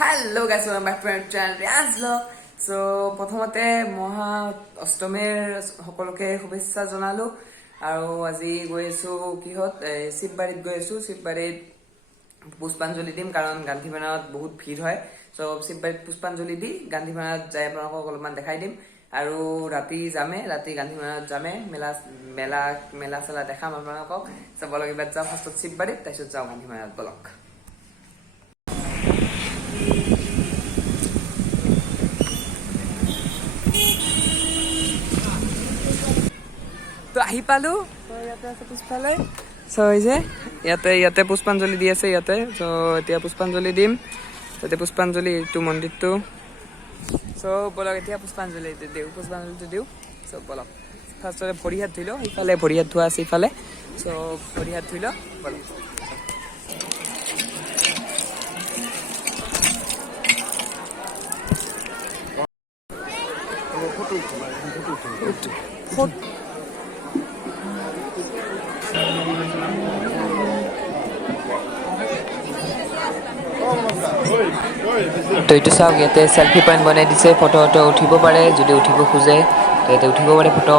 Hello guys, welcome back to my channel Riaz Vlog. So প্ৰথমতে মহা অষ্টমীৰ সকলোকে শুভেচ্ছা জনালো আৰু আজি গৈ আছো কিহত শিৱবাৰীত গৈ আছো শিৱবাৰীত পুষ্পাঞ্জলি দিম কাৰণ গান্ধী মেলাত বহুত ভিৰ হয় সো শিৱবাৰীত পুষ্পাঞ্জলি দি গান্ধী মেলাত যাই আপোনালোকক অলপমান দেখাই দিম আৰু ৰাতি গান্ধী মেলাত যামে মেলা চালা দেখাম আপোনালোকক চাব লাগিব যাওঁ ফাৰ্ষ্টত শিৱবাৰীত তাৰপিছত যাওঁ গান্ধী মেলাত ব্লগ তো আহি পালো ইয়াতে আছে পিছফালে সো এই যে ইয়াতে পুষ্পাঞ্জলি দি আছে ইয়াতে সো এতিয়া পুষ্পাঞ্জলি দিম তাতে পুষ্পাঞ্জলি এইটো মন্দিৰটো সো বলক এতিয়া পুষ্পাঞ্জলিটো দিওঁ সো বলক ফাৰ্ষ্টতে ভৰি হাত ধুই লওঁ ইফালে ভৰি হাত ধোৱা আছে ইফালে সো ভৰি হাত ধুই লওঁ বলক তো এইটো চাওক ইয়াতে সেলফি পইণ্ট বনাই দিছে ফটো উঠিব পাৰে যদি উঠিব খোজে তো ইয়াতে উঠিব পাৰে ফটো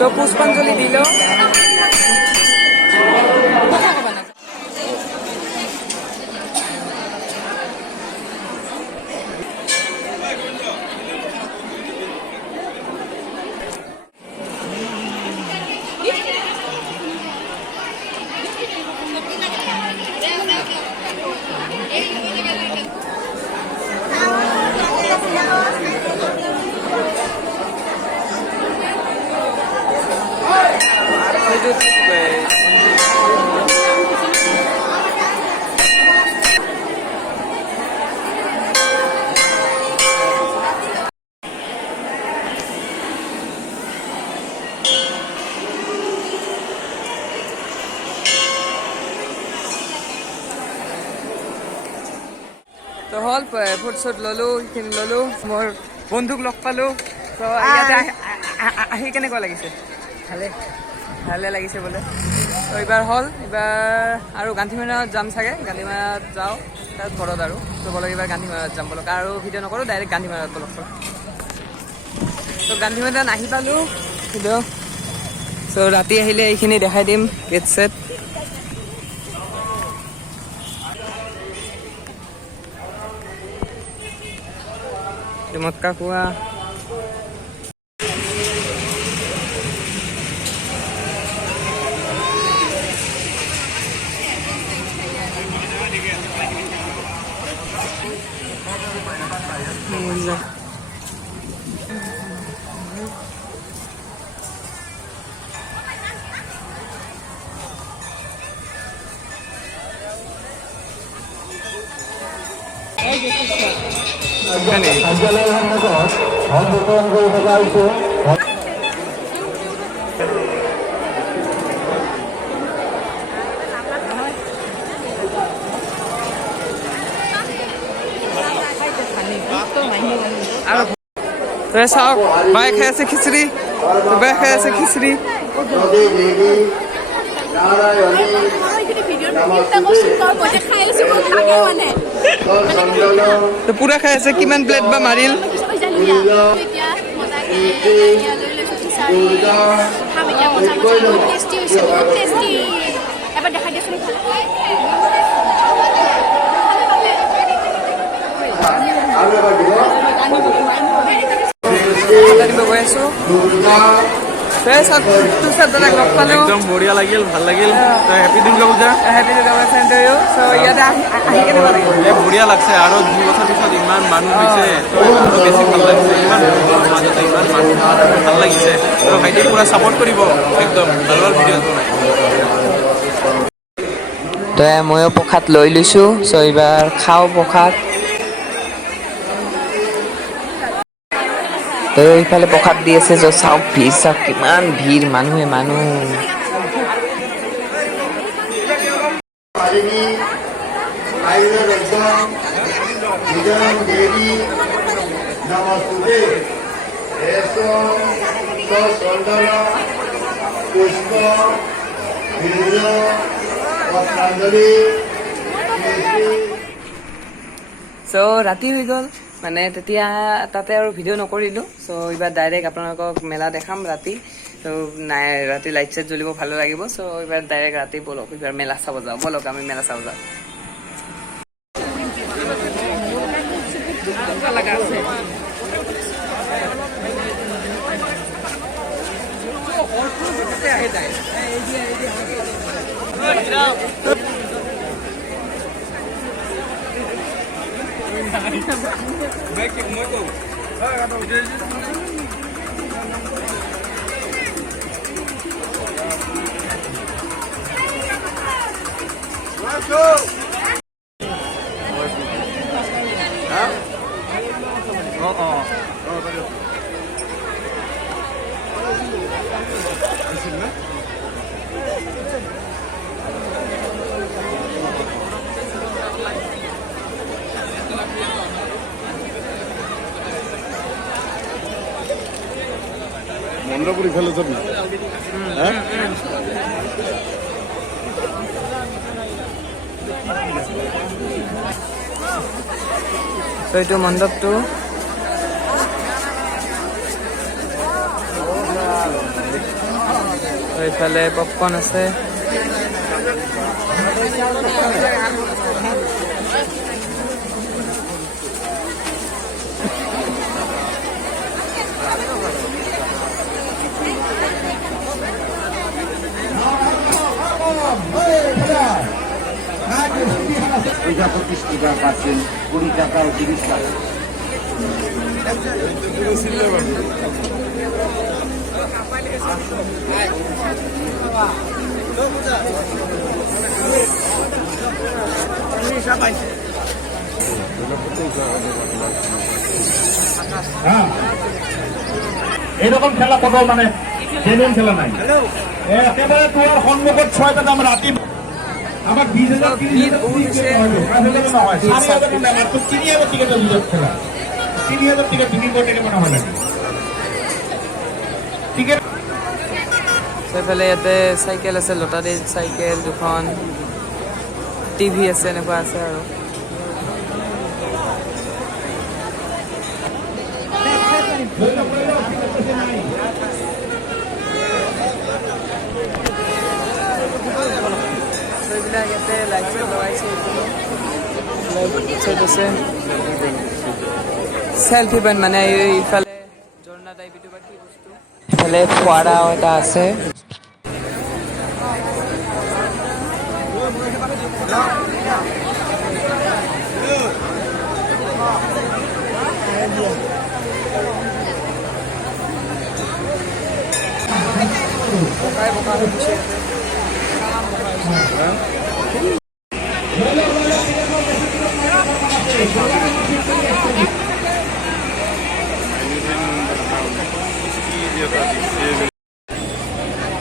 তো পুষ্পাঞ্জলি দিল তো হল ফুটছুট ললো সেইখিনি ললো মোৰ বন্ধুক লগ পালো তো ইয়াতে আহি কেনেকুৱা লাগিছে ভালে লাগিছে বোলে তো এইবাৰ হল এইবাৰ আৰু গান্ধী মেলাত যাম চাগে গান্ধী মেলাত যাওঁ তাত ঘৰত আৰু তো বলক এইবাৰ গান্ধী মেলাত যাম বলক আৰু ভিডিঅ' নকৰোঁ ডাইৰেক্ট গান্ধী মেলাত বলক তো গান্ধী মেলাত আহি পালোঁ ভিডিঅ' চ' ৰাতি আহিলে এইখিনি দেখাই দিম গেট ছেট মক্কা কুয়া তো চাওক বাই খাই আছে খিচুড়ি বাই খাই আছে খিচুড়ি তো পুৰা খাই আছে কিমান প্লেট বা মাৰিল গৈ আছো একদম বঢ়িয়া লাগিল ভাল লাগিল হেপী দুৰ্গা পূজা ইয়াতে আহি কেনে বঢ়িয়া লাগছে আৰু 2 বছৰ পিছত ইমান মানুহ হৈছে আৰু বেছি ভাল লাগিছে ইমান মাজতে ইমান মানুহ ভাল লাগিছে আৰু ভাইটি পুৰা ছাপোৰ্ট কৰিব একদম ভাল ভাল ভিডিঅ' বনাই তো ময়ো প্ৰসাদ লৈ লৈছোঁ চ' এইবাৰ খাওঁ প্ৰসাদ তো এইফালে প্ৰসাদ দি আছে চ' চাওক ভিৰ চাওক কিমান ভিৰ মানুহে মানুহ চ' ৰাতি হৈ গ'ল মানে তেতিয়া তাতে আৰু ভিডিঅ' নকৰিলোঁ চ' এইবাৰ ডাইৰেক্ট আপোনালোকক মেলা দেখাম ৰাতি ত' নাই ৰাতি লাইট চাইট জ্বলিব ভালো লাগিব চ' এইবাৰ ডাইৰেক্ট ৰাতি ব'লক এইবাৰ মেলা চাব যাওঁ ব'লক আমি মেলা চাব যাওঁ মন্ডপুৰ ফেলে যাবি হ্যাঁ তো এইটো মণ্ডপটো এইফালে পপকৰ্ণ আছে পয়সা 25 টাকা পাচ্ছেন 20 টাকা ও 30 টাকা এরকম খেলা কত মানে জেনুইন খেলা নাই একেবারে তোমার সন্মুখত 6টা দাম রাতি আমার 20,000 30,000 নহয় 4,000 টাকা তো 3,000 টাকা দিয়ে খেলা 3,000 টাকা তুমি কোটে মনে হয় লাগে ঠিক আছে সেইফালে ইয়াতে চাইকেল আছে লটাৰী চাইকেল দুখন টিভি আছে এনেকুৱা আছে আৰু ইয়াতে লাইট লগাইছে চেল্ফি পইণ্ট মানে এইফালে ঝৰ্ণা টাইপ এইটো বা কি বস্তু এইফালে ফোৱাৰা এটা আছে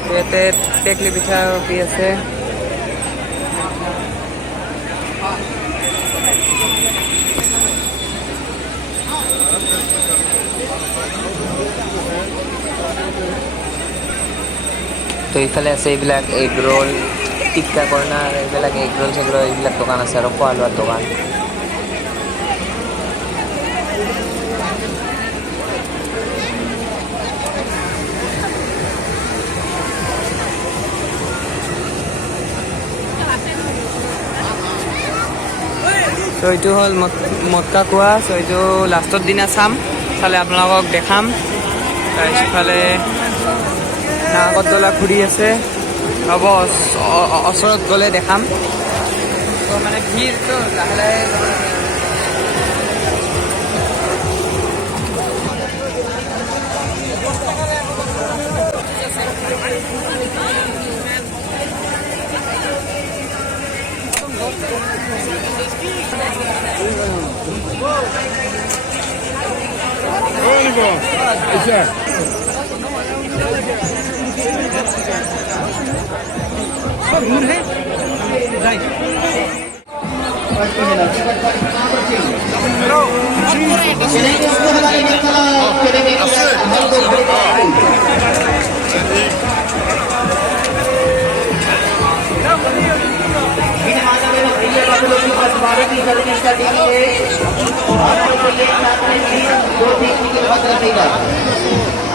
ইয়াতে টেকলি পিঠা ৰখি আছে তো এইফালে আছে এইবিলাক এগ ৰোল টিক্কা কৰ্ণাৰ এইবিলাক এগ ৰোল চেগ ৰোল এইবিলাক দোকান আছে আৰু খোৱা লোৱাৰ দোকান চ' এইটো হ'ল মটকা কোৱা চ' এইটো লাষ্টৰ দিনা চালে আপোনালোকক দেখাম তাৰপিছত ইফালে নাগৰদলা ঘূৰি আছে হ'ব ওচৰত গ'লে দেখাম ত' মানে ভিৰটো লাহে লাহে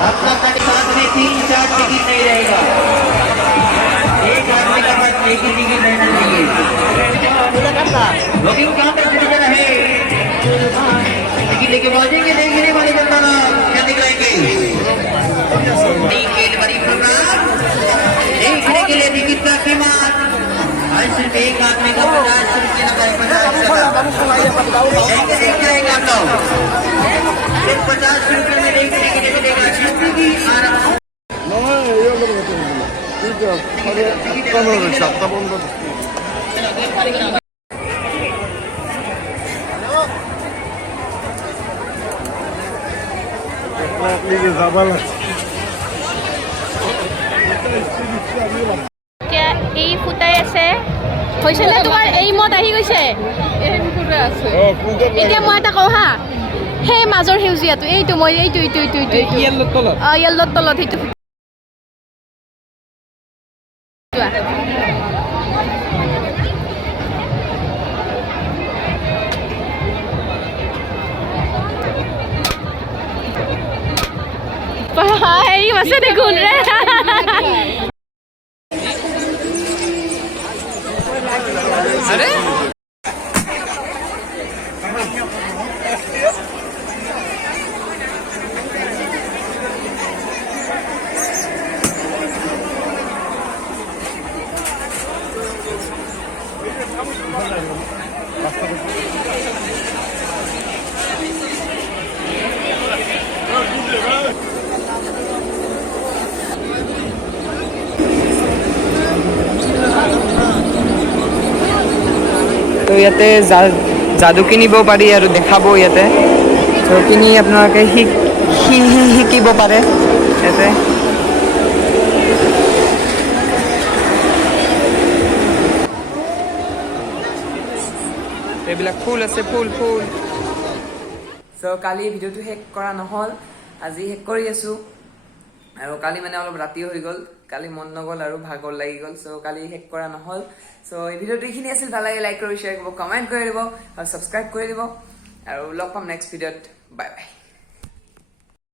आपका साथ में 3-4 टिकट नहीं रहेगा एक आदमी का पास एक ही टिकट रहना चाहिए बुकिंग काउंटर से निकल रहे टिकट लेके पहुंचेंगे नहीं गिरे वाले जनता क्या दिखाएंगे टिकट बड़ी प्रोग्राम देखने के लिए टिकट का कीमत सिर्फ एक आदमी का 50 रुपये का 50 रहेगा तो सिर्फ 50 रुपये में देखने के लिए मिलेगा जिंदगी आराम এই ফুটাই আছে হৈছেনে তোমাৰ এই মত আহি গৈছে এতিয়া মই এটা কওঁ হা সেই মাজৰ সেউজীয়াটো এইটো মই এইটো য়েল্লোৰ তলত সেইটো হেৰি আছে দেখোন ৰে আৰে তো ইয়াতে যাদু কিনিব পাৰি আৰু দেখাব ইয়াতে তো কিনি আপোনালোকে শিকিব পাৰে ইয়াতে এইবিলাক ফুল আছে ফুল চ' কালি ভিডিঅ'টো শেষ কৰা নহ'ল আজি শেষ কৰি আছোঁ আৰু কালি মানে অলপ ৰাতি হৈ গ'ল কালি মন নগ'ল আৰু ভাগৰ লাগি গ'ল চ' কালি শেষ কৰা নহ'ল চ' এই ভিডিঅ'টো এইখিনি আছিল ভাল লাগে লাইক কৰি শ্বেয়াৰ কৰিব কমেণ্ট কৰি দিব আৰু ছাবস্ক্ৰাইব কৰি দিব আৰু লগ পাম নেক্সট ভিডিঅ'ত বাই বাই